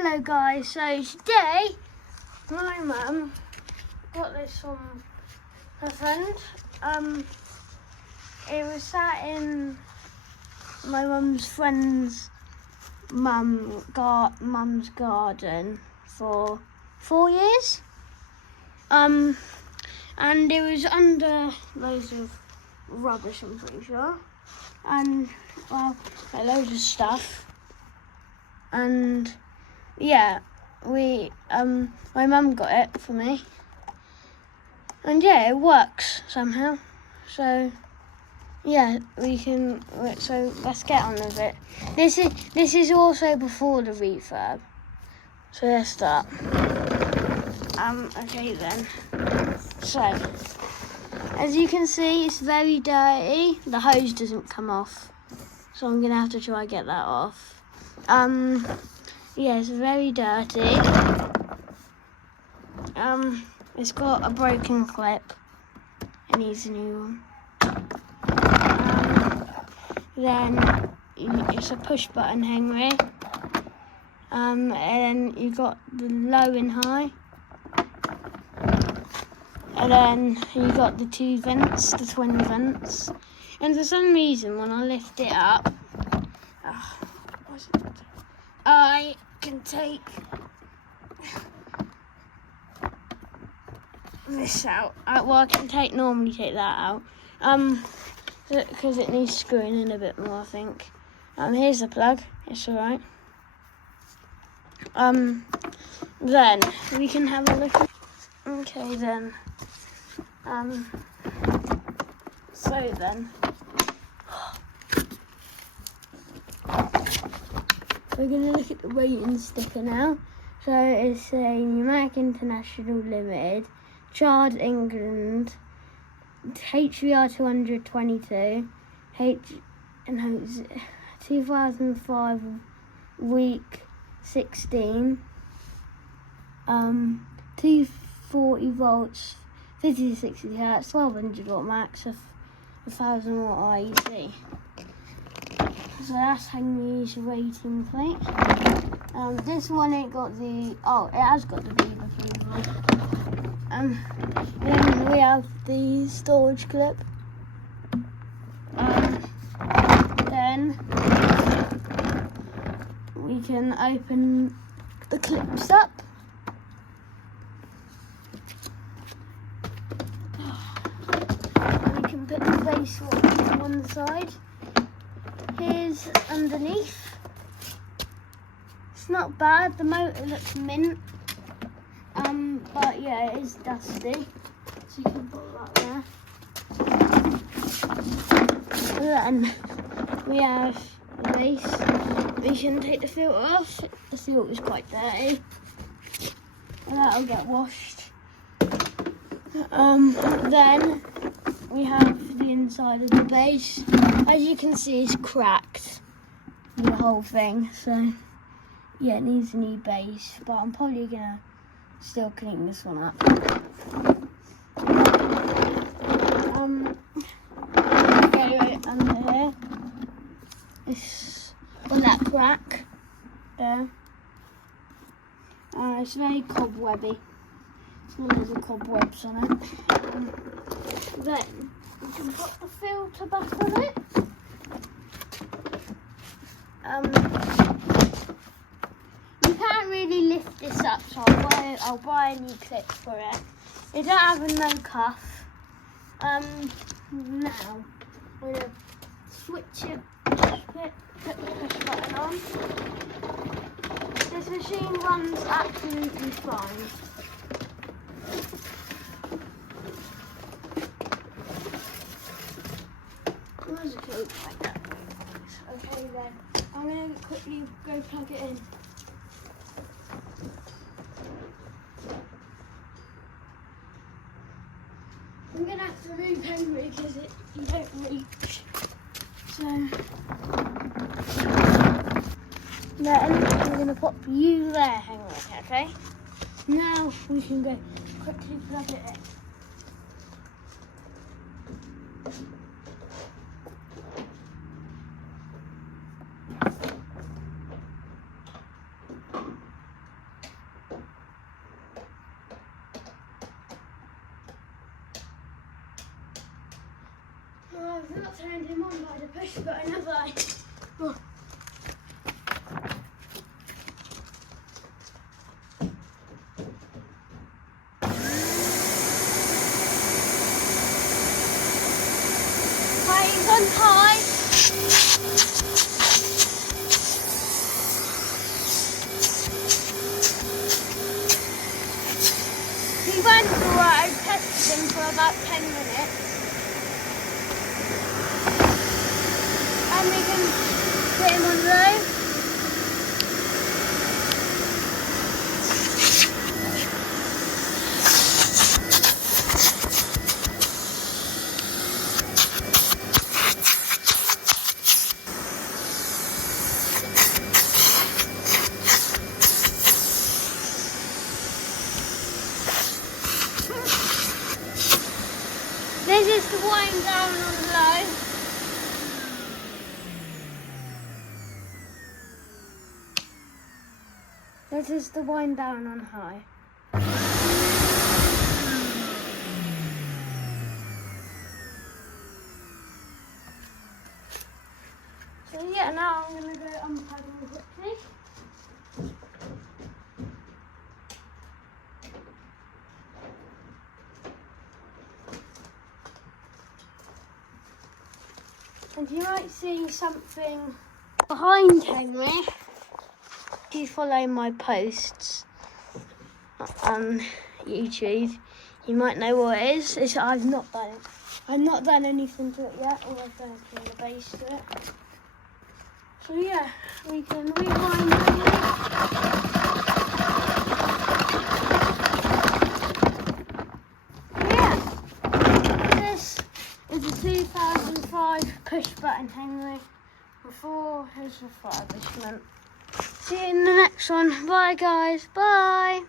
Hello guys, so today my mum got this from her friend. It was sat in my mum's friend's mum's garden for 4 years. And it was under loads of rubbish, I'm pretty sure. And well, like loads of stuff. And yeah, my mum got it for me. And yeah, it works somehow. So yeah, so let's get on with it. This is also before the refurb. So let's start. Okay then. So as you can see, it's very dirty. The hose doesn't come off, so I'm gonna have to try and get that off. Yeah, it's very dirty. It's got a broken clip. It needs a new one. Then it's a push button Henry. And then you got the low and high. And then you got the two vents, the twin vents. And for some reason, when I lift it up, I can take this out. Well, I can normally take that out. Because it needs screwing in a bit more, I think. Here's the plug. It's alright. Then we can have a look. Okay then. So then, we're going to look at the rating sticker now. So it's a Pneumatic International Limited, Chard England, HVR 222, 2005 week 16, 240 volts, 50 to 60 hertz, 1200 watt max, 1000 watt IEC. So that's Henry's rating plate. This one ain't got it has got the beaver approval. Then we have the storage clip. Then we can open the clips up. We can put the base on one side. Here's underneath. It's not bad. The motor looks mint. But yeah, it is dusty. So you can put that there. Then we have the base. We can take the filter off. The filter is quite dirty. And that'll get washed. Then we have the inside of the base. As you can see, it's cracked, the whole thing. So yeah, it needs a new base, but I'm probably gonna still clean this one up. Go under here. It's on that crack there. It's very cobwebby. It's got loads of cobwebs on it. Then we can put the filter back on it. You can't really lift this up, so I'll buy a new clip for it. It don't have a no cuff. Now I'm gonna switch it, put the push button on. This machine runs absolutely fine. Where's the code like that? Okay then, I'm going to quickly go plug it in. I'm going to have to move Henry because you don't reach. So then I'm going to pop you there, Henry, okay? Now we can go quickly plug it in. got another. Oh. Planes on high. He went through I tested him for about 10 minutes. And we can put him on low. This is the wind down on low. This is the wind down on high. So yeah, now I'm going to go unpaddle quickly. And you might see something behind Henry. If you follow my posts on YouTube, you might know what it is. I've not done anything to it yet. All I've done is bring the base to it. So yeah, we can rewind Henry. Is a 2005 push button Henry before his refurbishment. See you in the next one. Bye guys. Bye.